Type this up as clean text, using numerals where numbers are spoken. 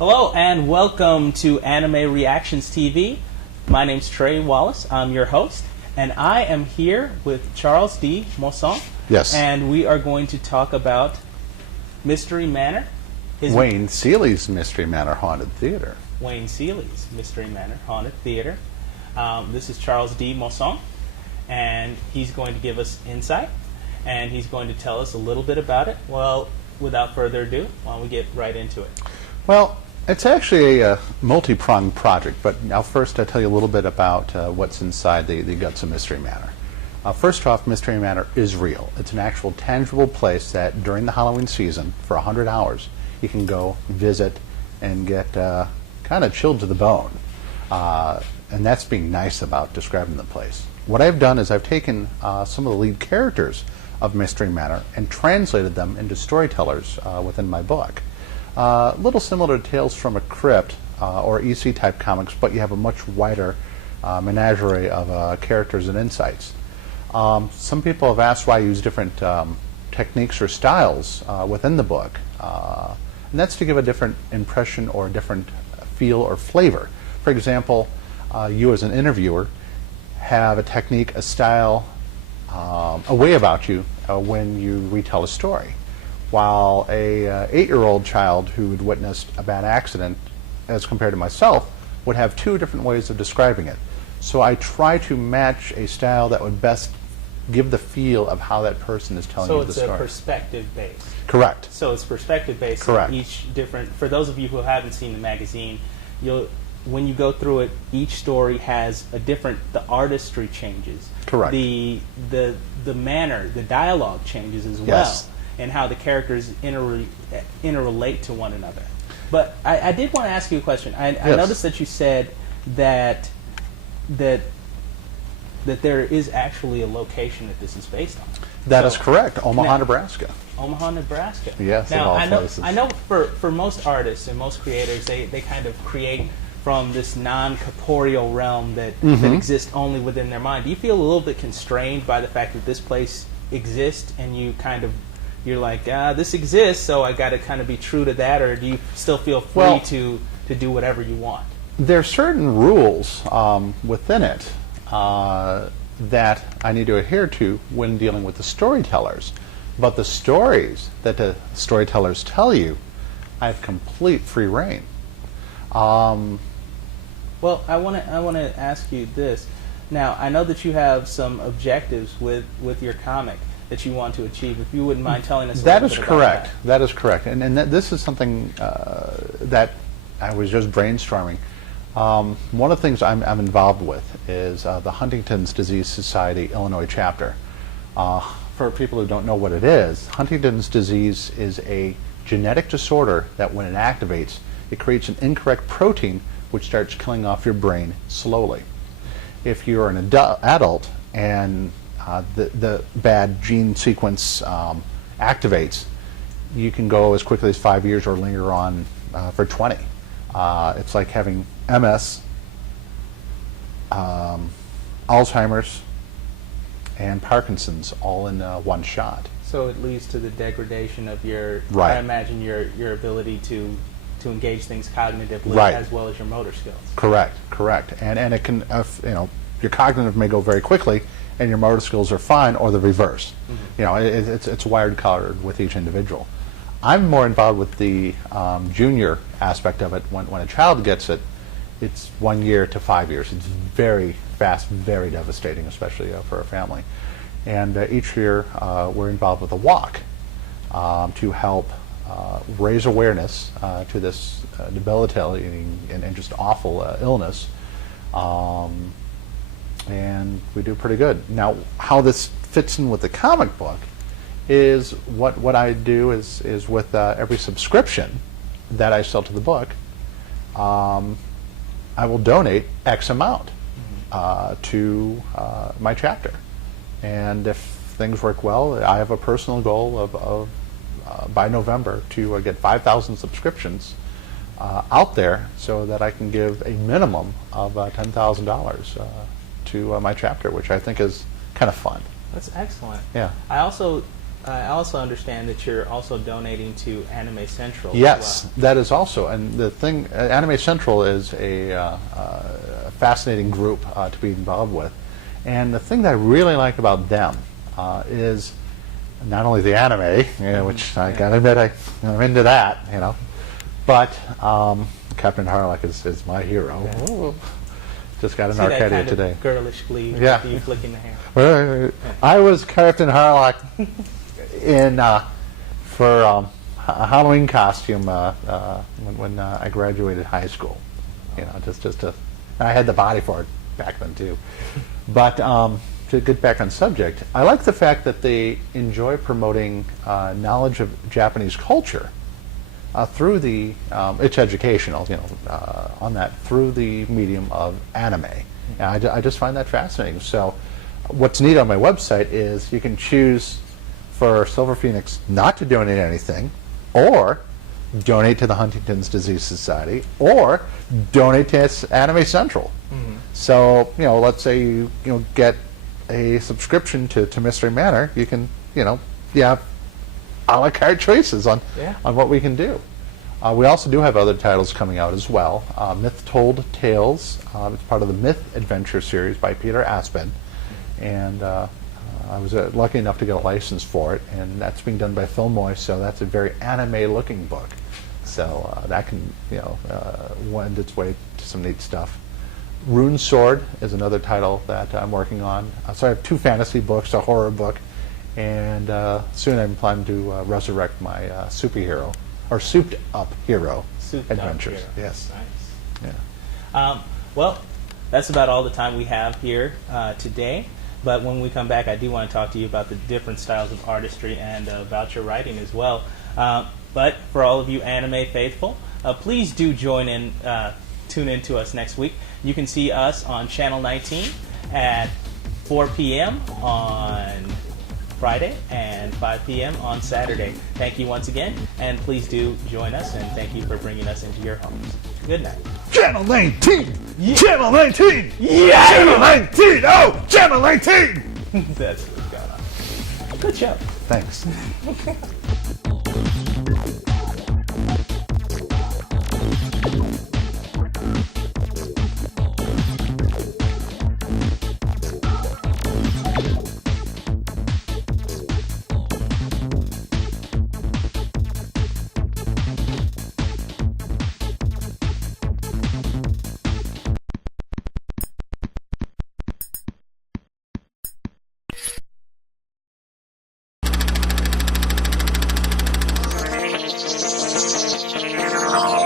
Hello and welcome to Anime Reactions TV. My name's Trey Wallace. I'm your host, and I am here with Charles D. Mosson. Yes. And we are going to talk about Mystery Manor. Wayne Seeley's Mystery Manor Haunted Theater. Wayne Seeley's Mystery Manor Haunted Theater. This is Charles D. Mosson, and he's going to give us insight, and he's going to tell us a little bit about it. Well, without further ado, why don't we get right into it? Well, it's actually a multi-pronged project, but now first I'll tell you a little bit about what's inside the guts of Mystery Manor. First off, Mystery Manor is real. It's an actual tangible place that during the Halloween season, for 100 hours, you can go visit and get kind of chilled to the bone. And that's being nice about describing the place. What I've done is I've taken some of the lead characters of Mystery Manor and translated them into storytellers within my book. A little similar to Tales from a Crypt or EC type comics, but you have a much wider menagerie of characters and insights. Some people have asked why I use different techniques or styles within the book, and that's to give a different impression or a different feel or flavor. For example, you as an interviewer have a technique, a style, a way about you when you retell a story. While a 8-year-old child who had witnessed a bad accident, as compared to myself, would have two different ways of describing it. So I try to match a style that would best give the feel of how that person is telling you the story. So it's perspective based. Correct. So it's perspective based. Correct. Each different. For those of you who haven't seen the magazine, when you go through it, each story has a different. The artistry changes. Correct. The manner, the dialogue changes as well. Yes. And how the characters interrelate to one another. But I did want to ask you a question. I noticed that you said that there is actually a location that this is based on. That is correct. Omaha, Nebraska. Omaha, Nebraska. Yes, now, of all places. I know for most artists and most creators, they kind of create from this non-corporeal realm that exists only within their mind. Do you feel a little bit constrained by the fact that this place exists and you're like, this exists, so I got to kind of be true to that, or do you still feel free to do whatever you want? There are certain rules within it that I need to adhere to when dealing with the storytellers. But the stories that the storytellers tell you, I have complete free reign. Well, I want to ask you this. Now, I know that you have some objectives with your comic that you want to achieve. If you wouldn't mind telling us a little bit about that. That is correct. And this is something that I was just brainstorming. One of the things I'm involved with is the Huntington's Disease Society Illinois chapter. For people who don't know what it is, Huntington's disease is a genetic disorder that when it activates, it creates an incorrect protein which starts killing off your brain slowly. If you're an adult and the bad gene sequence activates, you can go as quickly as 5 years or linger on for 20. It's like having MS, Alzheimer's, and Parkinson's all in one shot. So it leads to the degradation of your, right. I imagine, your ability to engage things cognitively, right. as well as your motor skills. Correct. And it can, your cognitive may go very quickly, and your motor skills are fine, or the reverse. It's wired colored with each individual. I'm more involved with the junior aspect of it. When a child gets it, it's 1 year to 5 years. It's very fast, very devastating, especially for a family. And each year we're involved with a walk to help raise awareness to this debilitating and just awful illness. And we do pretty good. Now, how this fits in with the comic book is what I do is with every subscription that I sell to the book, I will donate X amount to my chapter. And if things work well, I have a personal goal of by November to get 5,000 subscriptions out there so that I can give a minimum of $10,000 to my chapter, which I think is kind of fun. That's excellent. Yeah. I also I also understand that you're also donating to Anime Central. Yes, as well. that is also. And the thing, Anime Central is a fascinating group to be involved with. And the thing that I really like about them is not only the anime, which I gotta admit I'm into that, but Captain Harlock is my hero. Yeah. Just got an See that Arcadia kind today. Of girlish glee. Yeah. You flicking the hair. I was Captain Harlock in for a Halloween costume when I graduated high school. I had the body for it back then too. But to get back on subject, I like the fact that they enjoy promoting knowledge of Japanese culture through the it's educational, on that through the medium of anime. And I just find that fascinating. So, what's neat on my website is you can choose for Silver Phoenix not to donate anything, or donate to the Huntington's Disease Society, or donate to Anime Central. Mm-hmm. So, let's say you get a subscription to Mystery Manor, you can, you have a la carte choices on what we can do. We also do have other titles coming out as well. Myth Told Tales, it's part of the Myth Adventure series by Peter Aspen, and I was lucky enough to get a license for it, and that's being done by Filmoy, so that's a very anime-looking book. So that can, wend its way to some neat stuff. Rune Sword is another title that I'm working on. So I have 2 fantasy books, a horror book, and soon I'm planning to resurrect my superhero, or souped-up hero adventures. Yes. Nice. Yeah. Well, that's about all the time we have here today. But when we come back, I do want to talk to you about the different styles of artistry and about your writing as well. But for all of you anime faithful, please do tune in to us next week. You can see us on Channel 19 at 4 p.m. on Friday and 5 p.m. on Saturday. Thank you once again, and please do join us, and thank you for bringing us into your homes. Good night. Channel 19! Yeah. Channel 19! Yeah! Channel 19! Oh! Channel 19! That's what's going on. Good show. Thanks. Oh.